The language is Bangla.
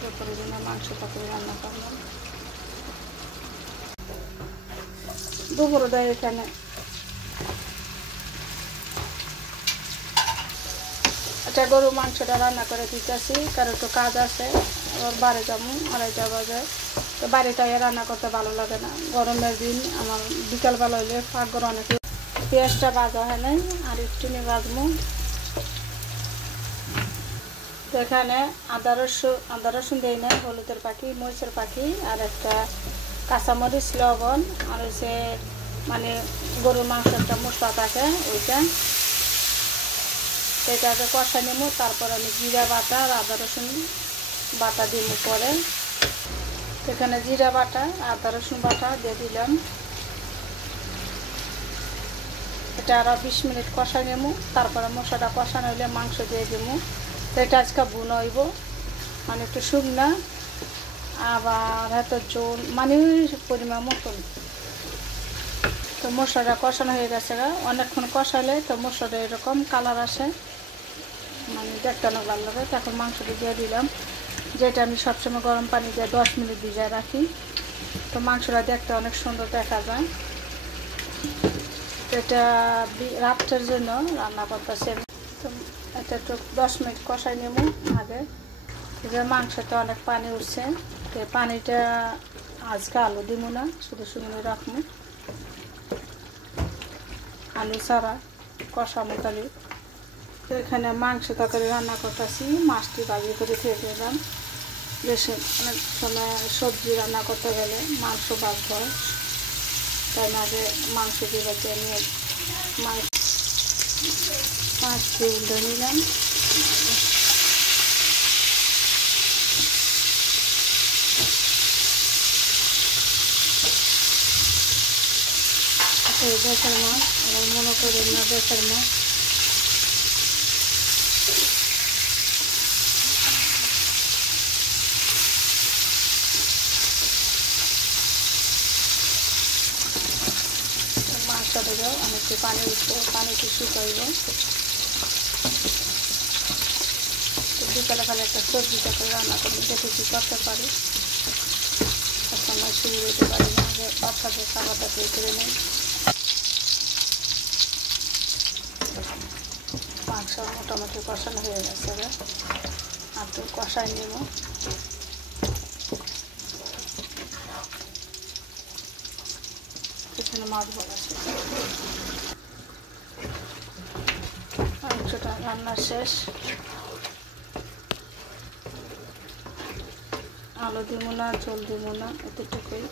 দুপুরের জন্য মাংস তরকারি রান্না করলাম। দুপুরে দেয় এখানে একটা গরু মাংসটা রান্না করে দিতেছি, কারণ একটু কাজ আছে, ওর বাড়ি যাবো 2:30 বাজে। তো বাড়িতে রান্না করতে ভালো লাগে না, গরমের দিন আমার বিকালবেলা হইলে ফাঁক করে অনেকে। পেঁয়াজটা ভাজা হয় নাই, আর একটু নিয়ে ভাজবো। তো এখানে আদা রসুন দিই না, হলুদের পাখি, মরিচের পাখি, আর একটা কাঁচামরিচ, লবণ, আর হচ্ছে মানে গরুর মাংস একটা মশলা থাকে ওইটা, এটাকে কষা নেব। তারপর আমি জিরা বাটা আর আদা রসুন বাটা দিব পরে। এখানে জিরা বাটা আদা রসুন বাটা দিয়ে দিলাম। এটা আরও 20 মিনিট কষা নেব। তারপরে মশলাটা কষানো হইলে মাংস দিয়ে দেবো। তো এটা আজকে বুনো হইব, মানে একটু শুকনা, আবার এত জল মানে পরিমাণ মতন। তো মশলাটা কষানো হয়ে গেছে, অনেকক্ষণ কষালে তো মশলাটা এরকম কালার আসে, মানে দেখতে অনেক ভালো লাগে। তখন মাংসটা দিয়ে দিলাম, যেটা আমি সবসময় গরম পানি দিয়ে 10 মিনিট ভিজিয়ে রাখি। তো মাংসটা দেখতে অনেক সুন্দর দেখা যায়। তো এটা রাত্রের জন্য রান্না করতেছি। তো এটা একটু 10 মিনিট কষাই নেব আগে। যে মাংসতে অনেক পানি উঠছে, তো পানিটা আজকে আলু দিব না, শুধু শুকনো রাখবো, আলু ছাড়া কষানো খালি। তো এখানে মাংস তরকারি রান্না করতেছি, মাছটি ভাজি করে খেয়ে দিলাম। বেশি অনেক সময় সবজি রান্না করতে গেলে মাংস ভাজতে হয়, তাই আগে মাংস দিয়ে নিয়ে মাছটি উল্টে নিলাম। দেশের মাছ, আবার মনে করেন না দেশের মাছ। মাছটা দেবো, অনেকটা পানি উঠবো, পানিটি শুকাইব। তো বিকালে খালি একটা সবজি তরকারি রান্না করি, দেখে কি করতে পারি। সবসময় শুরু দিতে পারি না, আগে বাচ্চাদের খাবারটা তৈরি করে নেই। মাংস মোটামুটি কষানো হয়ে গেছে, আর তো কষাই নেব। এখানে মাছ বলাছে, মাংসটা রান্না শেষ। আলু দিব না, ঝোল দিব না, এতটুকুই।